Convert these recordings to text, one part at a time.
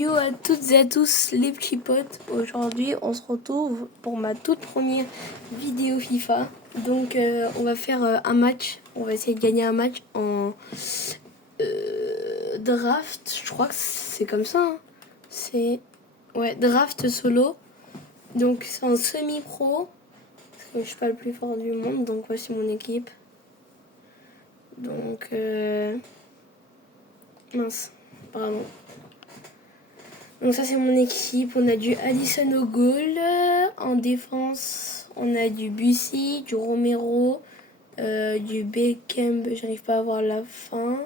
Yo à toutes et à tous les petits potes, aujourd'hui on se retrouve pour ma toute première vidéo FIFA. Donc on va faire un match, on va essayer de gagner un match en draft, je crois que c'est comme ça. Hein. C'est ouais, draft solo. Donc c'est en semi-pro, parce que je suis pas le plus fort du monde, donc voici mon équipe. Donc mince, pardon. Donc ça c'est mon équipe, on a du Alisson au goal, en défense on a du Bussy, du Romero, du Beckham, j'arrive pas à voir la fin,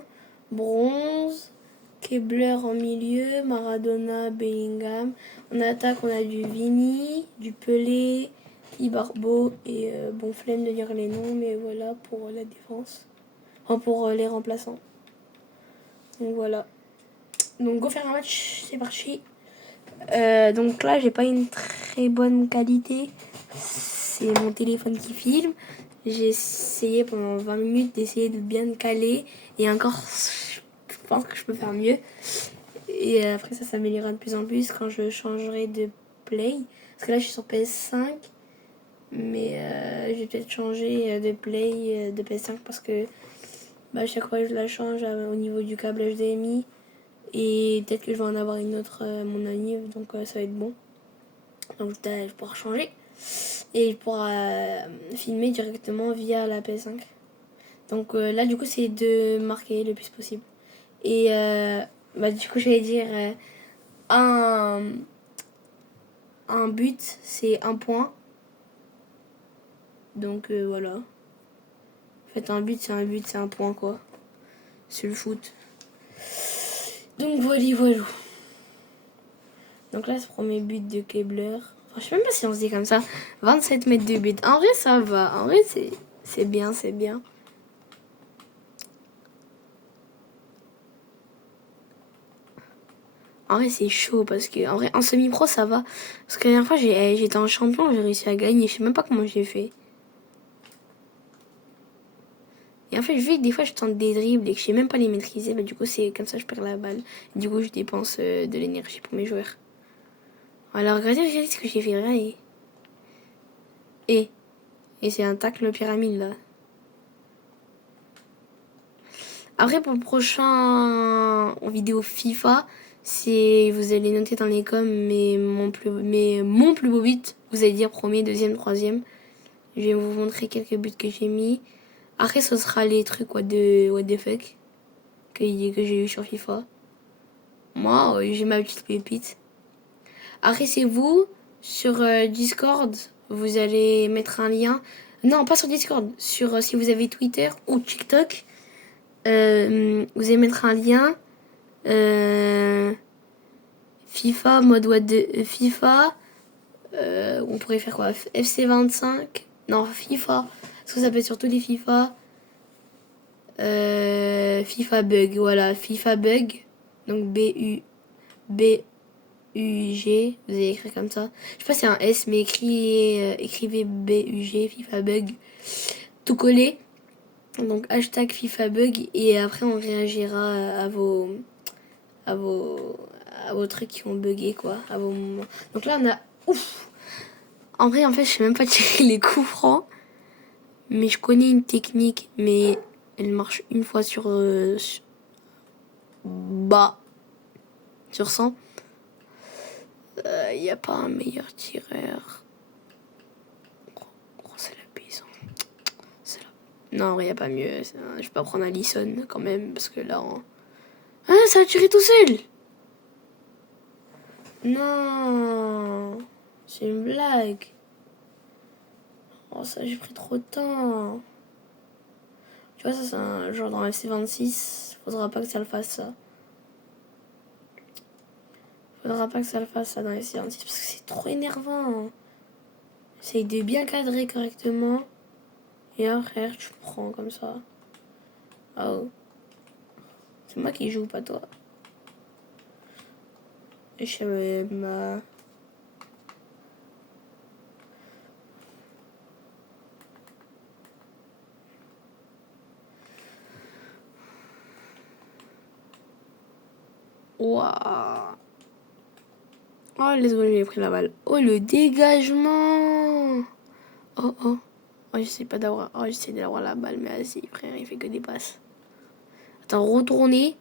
Bronze, Kebler en milieu, Maradona, Bellingham. En attaque on a du Vini, du Pelé, Ibarbo et bon flemme de dire les noms mais voilà pour la défense, enfin pour les remplaçants. Donc voilà, donc go faire un match, c'est parti. Donc là, j'ai pas une très bonne qualité. C'est mon téléphone qui filme. J'ai essayé pendant 20 minutes d'essayer de bien me caler. Et encore, je pense que je peux faire mieux. Et après, ça s'améliorera de plus en plus quand je changerai de play. Parce que là, je suis sur PS5. Mais je vais peut-être changer de play de PS5 parce que à chaque fois que je la change au niveau du câble HDMI. Et peut-être que je vais en avoir une autre, mon anniv, donc ça va être bon. Donc je pourrai changer. Et je pourrai filmer directement via la PS5. Donc là, du coup, c'est de marquer le plus possible. Et du coup, j'allais dire un but, c'est un point. Donc voilà. En fait, un but, c'est un point, quoi. C'est le foot. Donc voilà. Donc là, c'est le premier but de Kebler. Enfin, je sais même pas si on se dit comme ça. 27 mètres de but. En vrai, ça va. En vrai, c'est bien, c'est bien. En vrai, c'est chaud parce que en vrai, en semi-pro, ça va. Parce que la dernière fois, j'étais en champion, j'ai réussi à gagner. Je sais même pas comment j'ai fait. Et en fait, vu que des fois, je tente des dribbles et que je sais même pas les maîtriser, du coup, c'est comme ça, je perds la balle. Et du coup, je dépense de l'énergie pour mes joueurs. Alors, regardez ce que j'ai fait. Regardez. Et c'est un tacle pyramide, là. Après, pour le prochain vidéo FIFA, vous allez noter dans les coms mon plus beau but. Vous allez dire premier, deuxième, troisième. Je vais vous montrer quelques buts que j'ai mis. Après, ce sera les trucs what the fuck que j'ai eu sur FIFA. Moi, j'ai ma petite pépite. Après, c'est vous, sur Discord, vous allez mettre un lien. Non, pas sur Discord. Si vous avez Twitter ou TikTok, vous allez mettre un lien. FIFA, mode what de FIFA. On pourrait faire quoi? FC25. Non, FIFA. Parce que ça peut être surtout les FIFA. FIFA bug, voilà, FIFA bug. Donc B-U-G. Vous allez écrire comme ça. Je sais pas si c'est un S, mais écrivez B-U-G, FIFA bug. Tout collé. Donc hashtag FIFA bug. Et après, on réagira à vos trucs qui ont bugué, quoi. À vos moments. Donc là, on a. Ouf! En vrai, en fait, je sais même pas tirer les coups francs. Mais je connais une technique, mais elle marche une fois sur 100. Y a pas un meilleur tireur. Oh, c'est la paysan. C'est là. Non, en vrai, y a pas mieux. Je vais pas prendre Alisson quand même, parce que là, ah, ça a tiré tout seul! Non! C'est une blague. Oh, ça, j'ai pris trop de temps. Tu vois, ça, c'est un genre dans FC26. Faudra pas que ça le fasse, ça. Faudra pas que ça le fasse, ça, dans FC26, parce que c'est trop énervant. Essaye de bien cadrer correctement. Et après, tu prends comme ça. Oh. C'est moi qui joue, pas toi. Et je sais ma... Waouh. Oh, let's go, j'ai pris la balle. Oh, le dégagement. Oh, oh. Oh, j'essaie pas d'avoir... Oh, j'essaie d'avoir la balle, mais vas-y, frère, il fait que des passes. Attends, retourner.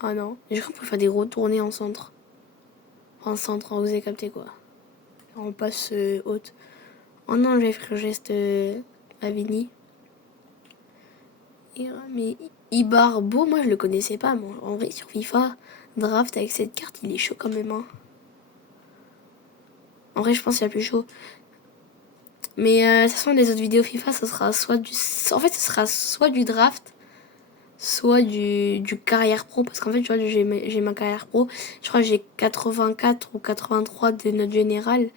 Ah non, j'ai cru qu'on peut faire des retournées en centre. En centre, vous avez capté quoi. On passe haute. Oh non, je vais faire le geste à Vini. Mais Ibarbo, moi je le connaissais pas. Moi. En vrai, sur FIFA, draft avec cette carte, il est chaud quand même. Hein. En vrai, je pense qu'il y a plus chaud. Mais de toute façon, les autres vidéos FIFA, ça sera soit du. En fait, ce sera soit du draft, soit du carrière pro. Parce qu'en fait, tu vois, j'ai ma carrière pro. Je crois que j'ai 84 ou 83 de note générale.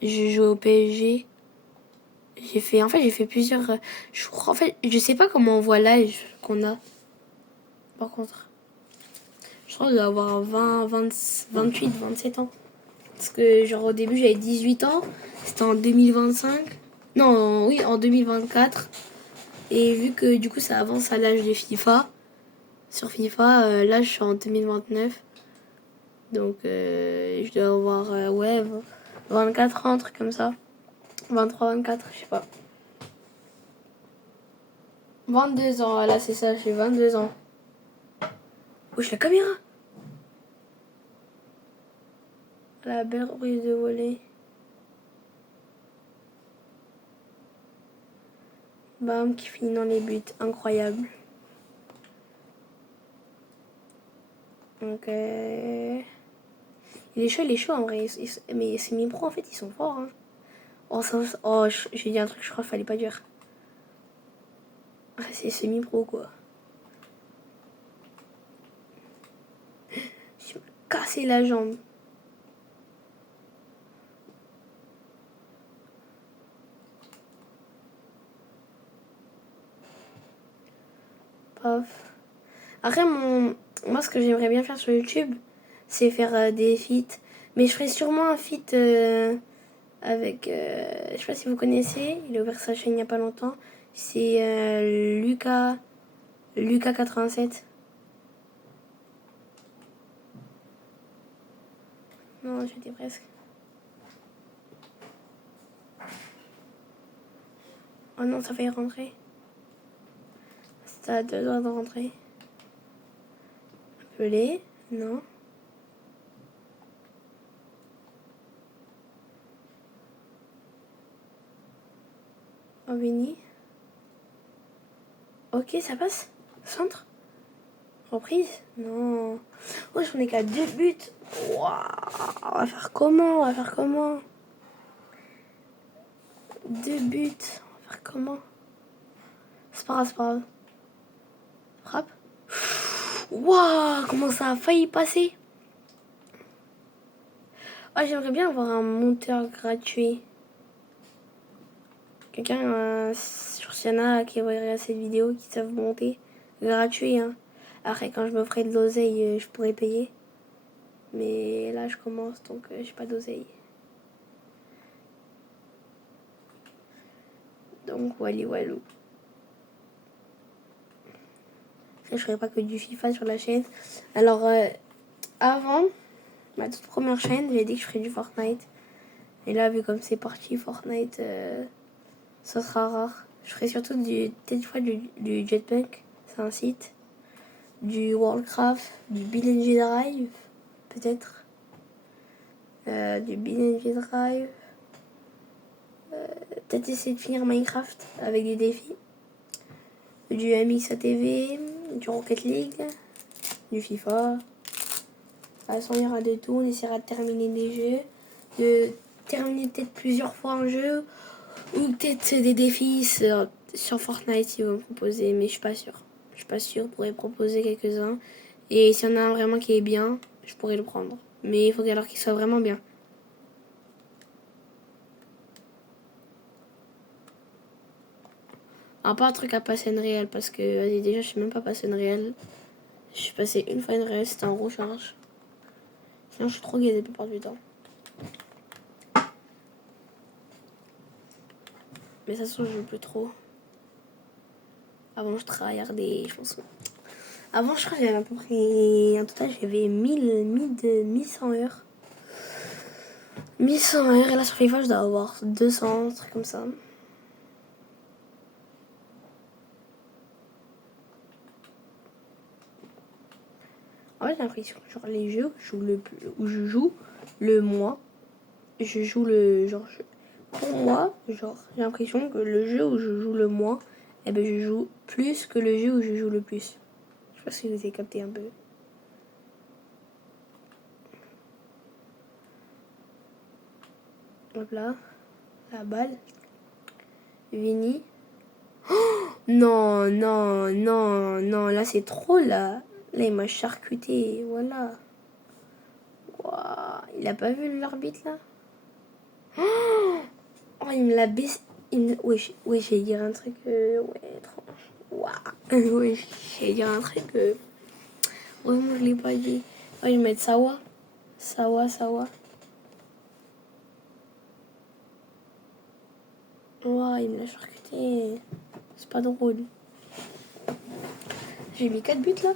J'ai joué au PSG. J'ai fait plusieurs. Je crois, en fait, je sais pas comment on voit l'âge qu'on a. Par contre, je crois qu'on doit avoir 28, 27 ans. Parce que, genre, au début, j'avais 18 ans. C'était en 2025. Non, oui, en 2024. Et vu que, du coup, ça avance à l'âge de FIFA. Sur FIFA, là, je suis en 2029. Donc, je dois avoir, ouais, 24 ans, un truc comme ça. 23, 24, je sais pas. 22 ans, là, c'est ça, j'ai 22 ans. Wesh, la caméra. La belle reprise de volée. Bam, qui finit dans les buts. Incroyable. Donc, il est chaud en vrai. Mais ces mi-pro, en fait, ils sont forts. Hein. Oh, j'ai dit un truc, je crois qu'il fallait pas dire. C'est semi-pro, quoi. Je me cassé la jambe. Paf. Après, moi, ce que j'aimerais bien faire sur YouTube, c'est faire des feats. Mais je ferai sûrement un feat avec... je sais pas si vous connaissez, il a ouvert sa chaîne il y a pas longtemps. C'est Lucas 87. Non, j'étais presque. Oh non, ça fait rentrer. C'est à 2 doigts de rentrer. Pelé, non. Ovini. Ok, ça passe. Centre. Reprise. Non. Oh, j'en ai qu'à 2 buts. Waouh. On va faire comment? 2 buts. On va faire comment? C'est pas grave. Frappe. Waouh, comment ça a failli passer? Oh, j'aimerais bien avoir un monteur gratuit. Quelqu'un sur Siana qui va regarder cette vidéo, qui savent monter. Gratuit, hein. Après, quand je me ferai de l'oseille, je pourrais payer. Mais là, je commence, donc j'ai pas d'oseille. Donc, walou. Je ferai pas que du FIFA sur la chaîne. Alors, avant, ma toute première chaîne, j'ai dit que je ferais du Fortnite. Et là, vu comme c'est parti, Fortnite, ça sera rare. Je ferai surtout peut-être du Jetpack, c'est un site. Du Worldcraft, du BNG Drive, peut-être. Du BNG Drive. Peut-être essayer de finir Minecraft avec des défis. Du MXATV, du Rocket League, du FIFA. À toute façon, il y aura de tout. On essaiera de terminer des jeux. De terminer peut-être plusieurs fois un jeu. Ou peut-être des défis sur Fortnite s'ils vont me proposer. Mais je suis pas sûre. Je pourrais proposer quelques-uns. Et s'il y en a un vraiment qui est bien, je pourrais le prendre. Mais il faut alors qu'il soit vraiment bien. Alors pas un truc à passer une réelle parce que vas-y, déjà je suis même pas passé une réelle. Je suis passé une fois une réelle, c'était en recharge. Sinon je suis trop gaze la plupart du temps. Mais ça se trouve je joue plus trop. Avant je travaillais, je pense. Avant je crois que j'avais à peu près. En total j'avais 1100 heures. 1100 R et là sur FIFA je dois avoir 200, un truc comme ça. En fait j'ai l'impression que genre les jeux où je joue le moins, je joue le genre pour moi genre j'ai l'impression que le jeu où je joue le moins, eh ben je joue plus que le jeu où je joue le plus. Je sais pas si vous avez capté un peu. Hop là, la balle. Vini. Non, non, non, non, là c'est trop là. Là il m'a charcuté, voilà. Wow. Il a pas vu l'arbitre là? Oh, il me l'a baissé. Ouais, j'allais dire un truc. Ouais, étrange. Waouh. Ouais, j'allais dire un truc. Vraiment, je l'ai pas dit. Ouais, je vais mettre Sawa. Sawa, Sawa. Waouh, il me l'a charcuté. C'est pas drôle. J'ai mis 4 buts là.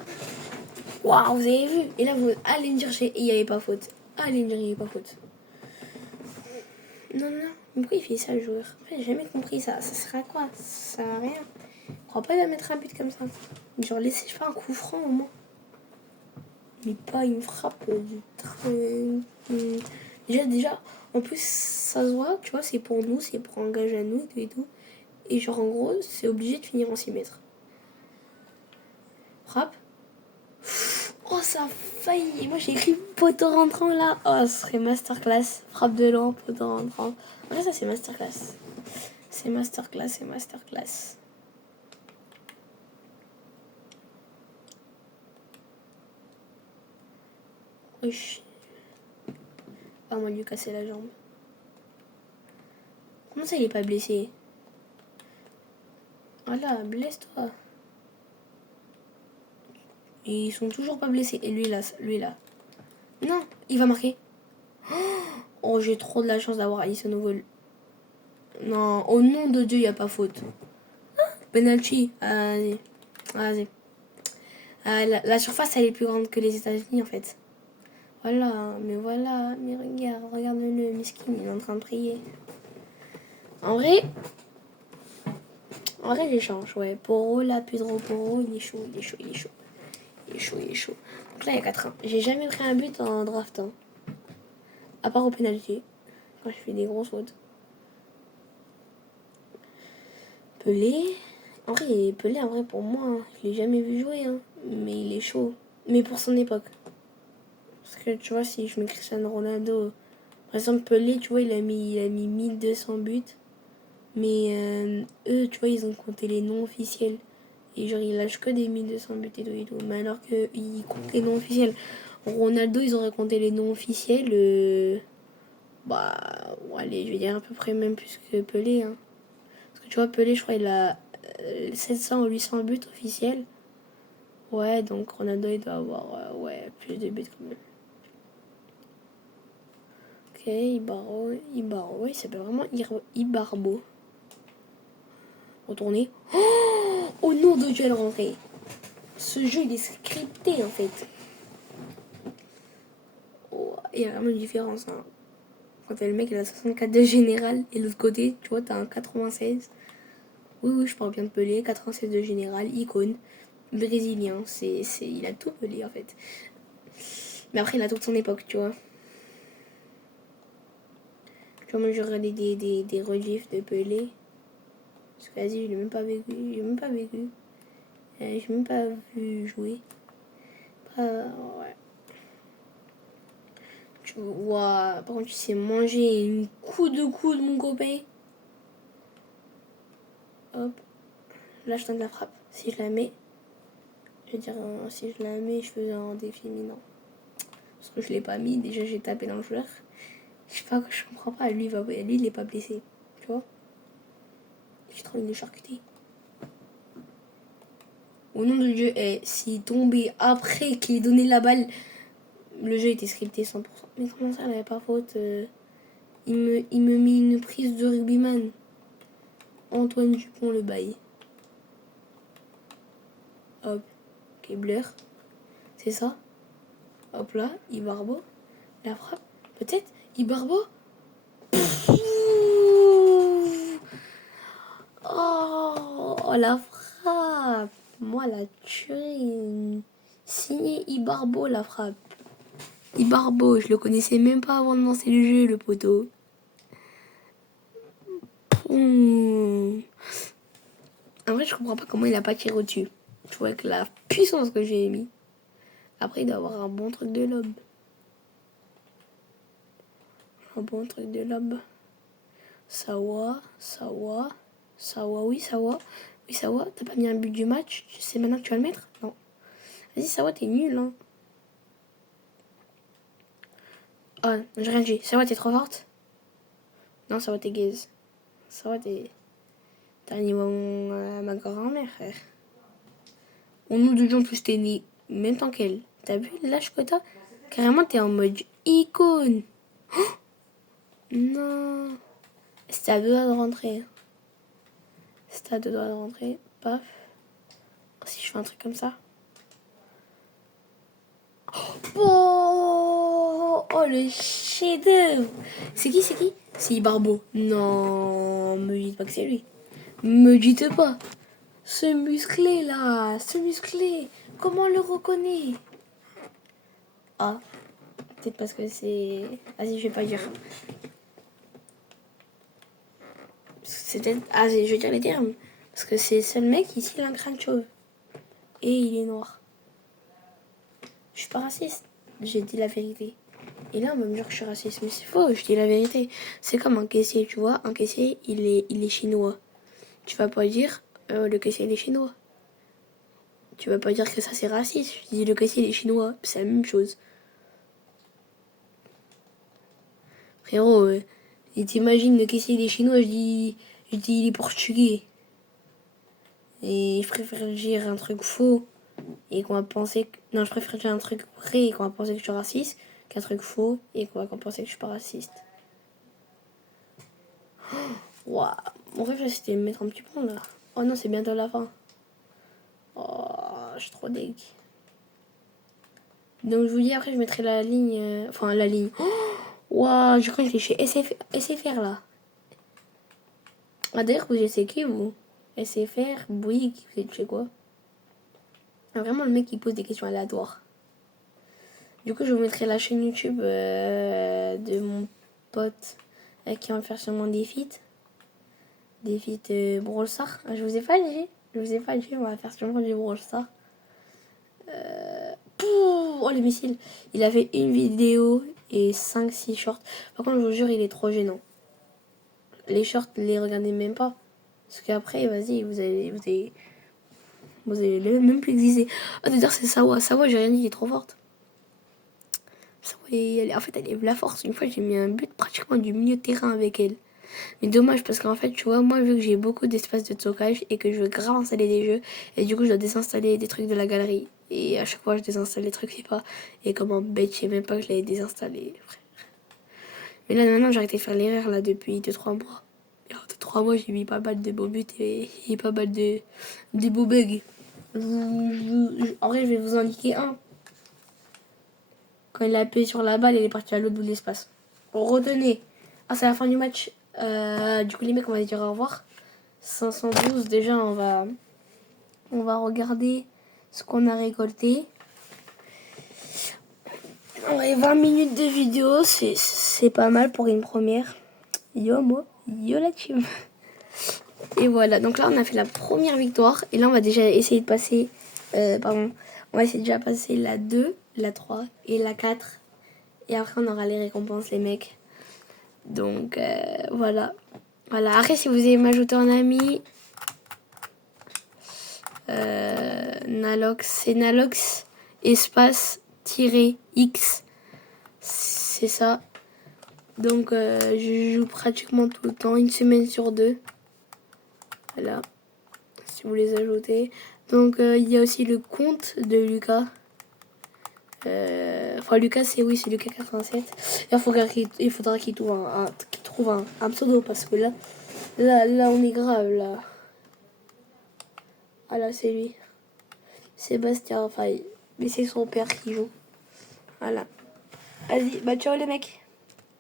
Waouh, vous avez vu? Et là, vous allez me dire il n'y avait pas faute. Allez me dire il n'y avait pas faute. Non, non, mais pourquoi il fait ça le joueur? En fait, j'ai jamais compris ça. Ça sert à quoi? Ça sert à rien. Je crois pas qu'il va mettre un but comme ça. Genre, laissez, je fais un coup franc au moins. Mais pas une frappe du très. Déjà, en plus, ça se voit, tu vois, c'est pour nous, c'est pour un gage à nous et tout et tout. Et genre, en gros, c'est obligé de finir en 6 mètres. Frappe. Oh, ça a failli. Et moi, j'ai écrit poteau rentrant là. Oh, ce serait masterclass. Frappe de l'an, poteau rentrant. En vrai, ça, c'est masterclass. C'est masterclass, c'est masterclass. Wesh. Ah, moi, lui casser la jambe. Comment ça, il est pas blessé? Voilà, blesse-toi. Et ils sont toujours pas blessés. Et lui là. Non, il va marquer. Oh, j'ai trop de la chance d'avoir Alisson au goal. Non, au nom de Dieu, il n'y a pas faute. Penalty. Vas-y. Vas-y. La surface, elle est plus grande que les États-Unis en fait. Voilà, mais regarde-le, miskin, il est en train de prier. En vrai, j'échange, ouais. Poro, là, Pedro Poro, il est chaud. Donc là, il y a 4-1. J'ai jamais pris un but en draft, hein. À part au pénalty. Quand je fais des grosses fautes. Pelé. Pelé, en vrai, pour moi, hein, je l'ai jamais vu jouer, hein. Mais il est chaud. Mais pour son époque. Parce que, tu vois, si je mets Cristiano Ronaldo... Par exemple, Pelé, tu vois, il a mis 1200 buts. Mais eux, tu vois, ils ont compté les noms officiels. Et genre, ils lâchent que des 1200 buts et tout. Mais alors qu'ils comptent les noms officiels. Ronaldo, ils auraient compté les noms officiels. Bah, allez, je vais dire à peu près même plus que Pelé. Hein. Parce que tu vois, Pelé, je crois, il a 700 ou 800 buts officiels. Ouais, donc Ronaldo, il doit avoir plus de buts quand même. Ok, Ibarbo, ouais, il s'appelle vraiment Ibarbo. Retourner. Oh nom de Dieu, elle rentrée. Ce jeu, il est scripté en fait. Oh, il y a vraiment une différence. Hein. Quand t'as le mec, il a 64 de général et l'autre côté, tu vois, t'as un 96. Oui, je parle bien de Pelé. 96 de général, icône. Brésilien. Il a tout Pelé en fait. Mais après, il a toute son époque, tu vois. Tu vois, moi, j'ai regardé des reliefs de Pelé. Parce que, vas-y, je l'ai même pas vécu. J'ai même pas vu jouer. Ouais. Tu vois, par contre, tu sais manger une coup de coude, mon copain. Hop. Là, je tente la frappe. Si je la mets, je veux dire, si je la mets, je faisais un défi minant. Parce que je l'ai pas mis, déjà j'ai tapé dans le joueur. Je sais pas, je comprends pas. Lui, il est pas blessé. Tu vois? J'ai trop envie de charcuter. Au nom de Dieu, s'il tombait après qu'il ait donné la balle, le jeu était scripté 100%. Mais comment ça, il avait pas faute il me met une prise de rugbyman. Antoine Dupont, le bail. Hop. Kebler. C'est ça. Hop là, Ibarbo. La frappe. Peut-être Ibarbo. Oh, la frappe. Moi, la tuerie. Signé Ibarbo, la frappe. Ibarbo, je le connaissais même pas avant de lancer le jeu, le poteau. En vrai, je comprends pas comment il a pas tiré au-dessus. Tu vois, avec la puissance que j'ai mis. Après, il doit avoir un bon truc de lob. Un bon truc de lob. Sawa. Oui, Sawa. Oui, Sawa, t'as pas mis un but du match. C'est maintenant que tu vas le mettre? Non. Vas-y, Sawa, t'es nul, hein. Oh, j'ai rien dit. Sawa, t'es trop forte? Non, Sawa, t'es gaze. Sawa, t'es un niveau ma grand-mère, frère. On nous de gens plus t'es né même temps qu'elle. T'as vu l'âge que t'as? Carrément, t'es en mode icône. Oh non. C'était à deux doigts de rentrer. C'était à deux doigts de rentrer. Paf. Si je fais un truc comme ça. Oh, oh le chef-d'œuvre. C'est qui? C'est Barbeau. Non, me dites pas que c'est lui. Me dites pas. Ce musclé là, ce musclé. Comment on le reconnaît? Ah, peut-être parce que c'est... Vas-y, je vais pas dire. C'est peut-être... Ah, je vais dire les termes. Parce que c'est le seul mec ici, il a un crâne chauve. Et il est noir. Je suis pas raciste. J'ai dit la vérité. Et là, on va me dire que je suis raciste. Mais c'est faux, je dis la vérité. C'est comme un caissier, tu vois. Un caissier, il est chinois. Tu vas pas dire, le caissier, il est chinois. Tu vas pas dire que ça, c'est raciste. Je dis, le caissier, il est chinois. C'est la même chose. Frérot, et t'imagines, le caissier, il est chinois, je dis, il est portugais. Et je préfère dire un truc faux et qu'on va penser que... Non, je préfère dire un truc vrai et qu'on va penser que je suis raciste qu'un truc faux et qu'on va penser que je suis pas raciste. Waouh. Mon rêve, c'était de me mettre un petit pont, là. Oh non, c'est bientôt la fin. Oh, je suis trop deg. Donc, je vous dis, après, je mettrai la ligne... Enfin, la ligne. Waouh, je crois que je l'ai chez SFR, là. Ah, d'ailleurs, vous êtes qui, vous? SFR, Bouygues, vous êtes chez quoi? Ah, vraiment, le mec, il pose des questions aléatoires. Du coup, je vous mettrai la chaîne YouTube de mon pote qui va faire sûrement des feats. Des feats Brawl Stars. Je vous ai pas dit. On va faire sûrement du Brawl Stars. Oh, le missile. Il a fait une vidéo et 5-6 shorts. Par contre, je vous jure, il est trop gênant. Les shorts, les regardez même pas. Parce qu'après, vas-y, vous allez même plus exister. Ah, d'ailleurs, c'est Sawa. Sawa, j'ai rien dit, il est trop forte. En fait, elle est la force. Une fois, j'ai mis un but pratiquement du milieu de terrain avec elle. Mais dommage, parce qu'en fait, tu vois, moi, vu que j'ai beaucoup d'espace de stockage et que je veux grave installer des jeux, et du coup, je dois désinstaller des trucs de la galerie. Et à chaque fois, je désinstalle des trucs FIFA. Et comme un bête, je sais même pas que je l'avais désinstallé, frère. Mais là, maintenant, j'ai arrêté de faire l'erreur, là, depuis 2-3 mois. Et en 2-3 mois, j'ai mis pas mal de beaux buts et pas mal de beaux bugs. En vrai, je vais vous en indiquer un. Quand il a appuyé sur la balle, il est parti à l'autre bout de l'espace. Retenez. Ah, c'est la fin du match. Du coup, les mecs, on va se dire au revoir. 512, déjà, on va regarder ce qu'on a récolté. Ouais, 20 minutes de vidéo, c'est pas mal pour une première. Yo, moi. Yo, la team. Et voilà, donc là, on a fait la première victoire. Et là, on va déjà essayer de passer... On va essayer de déjà passer la 2, la 3 et la 4. Et après, on aura les récompenses, les mecs. Donc, voilà. Voilà. Après, si vous voulez m'ajouter en ami, Nalox, c'est Nalox espace-x. C'est ça. Donc, je joue pratiquement tout le temps, une semaine sur 2. Voilà. Si vous les ajoutez. Donc, il y a aussi le compte de Lucas. Enfin, Lucas, c'est Lucas 87. Il faudra qu'il trouve un pseudo parce que là, on est grave, là. Ah là, c'est lui. Sébastien Faye. Mais c'est son père qui joue. Voilà. Vas-y, bah ciao les mecs.